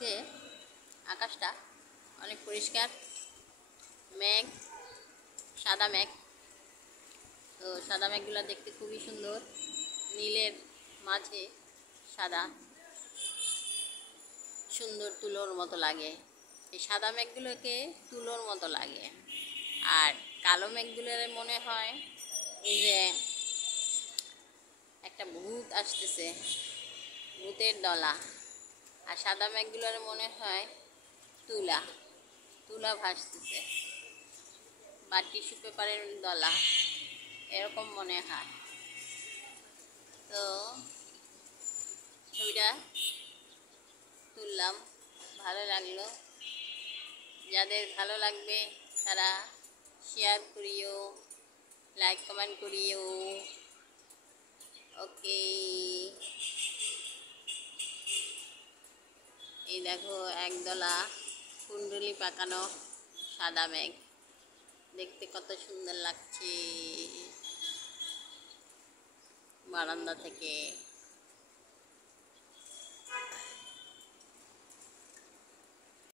আজকে আকাশটা অনেক পরিষ্কার, মেঘ, সাদা মেঘ। তো সাদা মেঘগুলো দেখতে খুবই সুন্দর, নীলের মাঝে সাদা, সুন্দর তুলোর মতো লাগে। এই সাদা মেঘগুলোকে তুলোর মতো লাগে, আর কালো মেঘগুলোর মনে হয় যে একটা ভূত আসতেছে, ভূতের দলা। আর সাদা মেঘগুলোর মনে হয় তুলা, তুলা ভাসতেছে বা টিস্যু পেপারের দলা, এরকম মনে হয়। তো ছবিটা তুললাম, ভালো লাগলো। যাদের ভালো লাগবে তারা শেয়ার করিও, লাইক কমেন্ট করিও। ওকে, এই দেখো একদলা কুণ্ডলি পাকানো সাদা মেঘ, দেখতে কত সুন্দর লাগছে বারান্দা থেকে।